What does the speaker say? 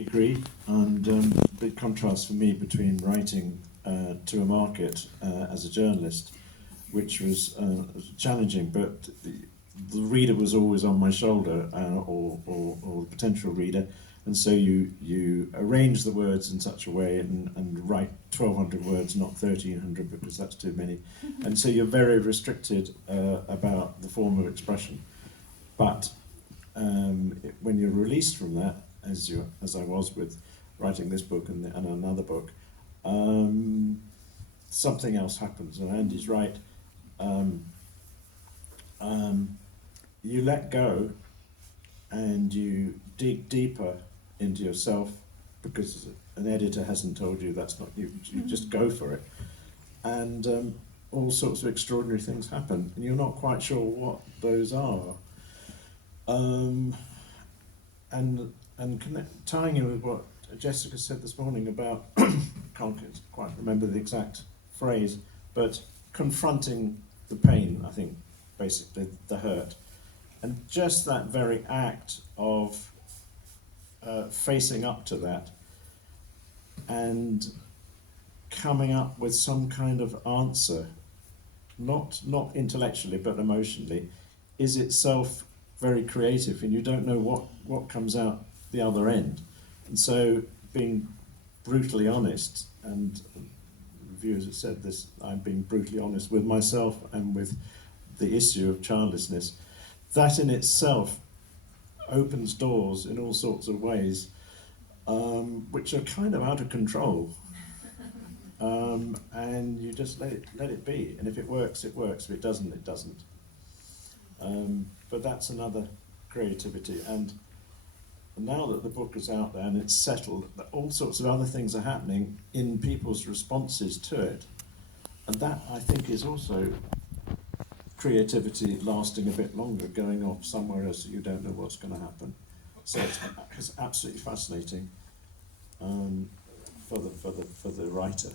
agree, and big contrast for me between writing to a market as a journalist, which was challenging, but the reader was always on my shoulder, or the potential reader, and so you arrange the words in such a way and write 1,200 words, not 1,300, because that's too many, and so you're very restricted about the form of expression. But when you're released from that, as I was with writing this book and another book, something else happens, and Andy's right. You let go and you dig deeper into yourself, because an editor hasn't told you that's not you. You just go for it, and all sorts of extraordinary things happen, and you're not quite sure what those are. And tying in with what Jessica said this morning about, can't quite remember the exact phrase, but confronting the pain, I think, basically the hurt. And just that very act of facing up to that and coming up with some kind of answer, not intellectually but emotionally, is itself very creative, and you don't know what comes out the other end. And so being brutally honest, and viewers have said this, I'm being brutally honest with myself and with the issue of childlessness, that in itself opens doors in all sorts of ways, which are kind of out of control. And you just let it be, and if it works, it works. If it doesn't, it doesn't. But that's another creativity. And now that the book is out there and it's settled, all sorts of other things are happening in people's responses to it. And that, I think, is also creativity lasting a bit longer, going off somewhere else that you don't know what's going to happen. So it's absolutely fascinating for the writer.